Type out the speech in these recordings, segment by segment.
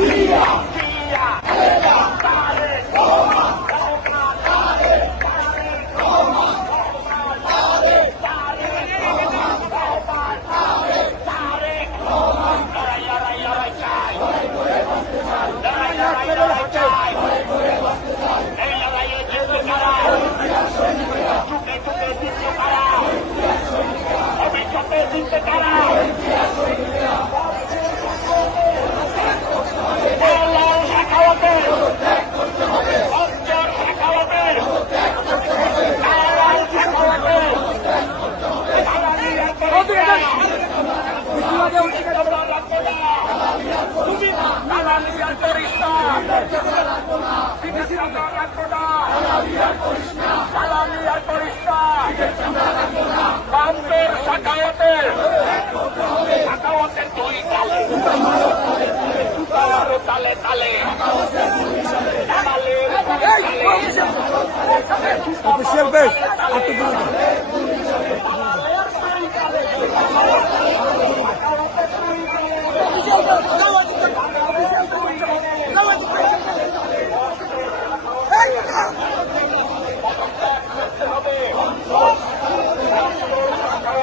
Yeah. তালে তালে official বেশ আটটু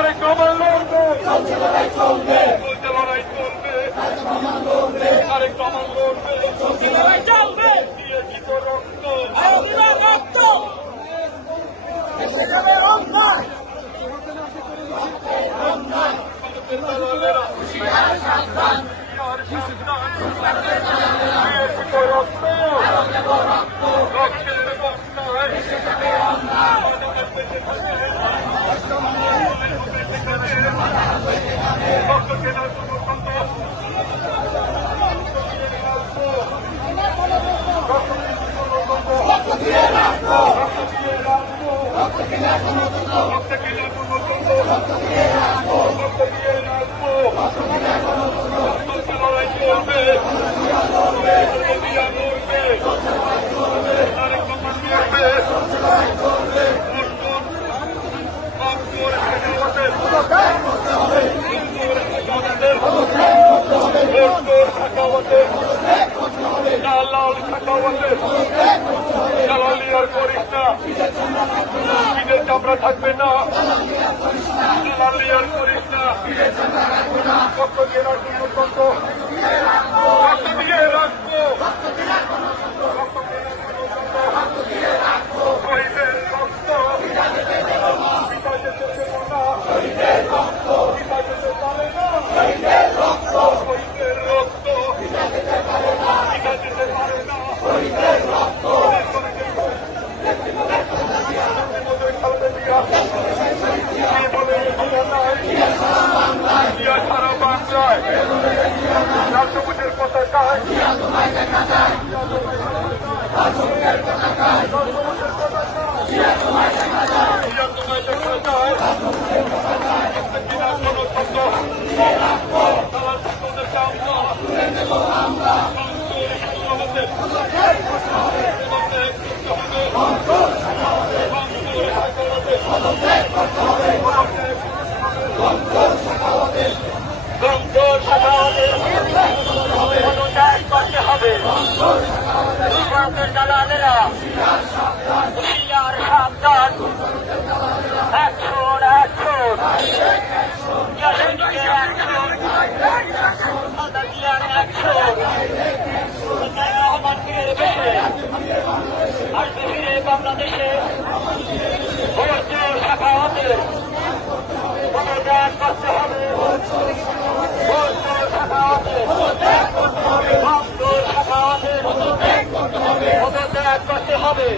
আরে কমল লড়বে চলছে লড়াই চলবে। চলছে লড়াই চলবে। আরে কমল লড়বে আরে কমল লড়বে চলছে লড়াই চলবে। দিয়ে কি তো রক্ত। আরে বিনা রক্ত এসে যাবে রক্ত। রক্ত। রক্ত কিনা গণতন্ত্র রক্ত কিনা গণতন্ত্র রক্ত কিনা চামড়া থাকবে না। লাল করিস না। রক্ত দিয়ে রাখব রক্ত রাখব। সবুজের পতাকায় Vamos ver, por favor. শাব্দের দালালেরা হুশিয়ার সাবধান একশন একশন ইয়াসিনকে একশন আদালিয়ার একশন রহমানকে বাংলাদেশে হবে।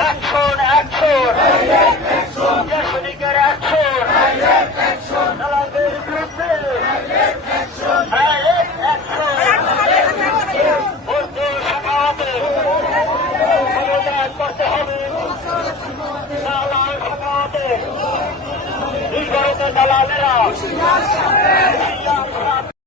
Action action. সৈনিকের অ্যাকশন। দালালদের বিরুদ্ধে। করতে হবে। দালালেরা।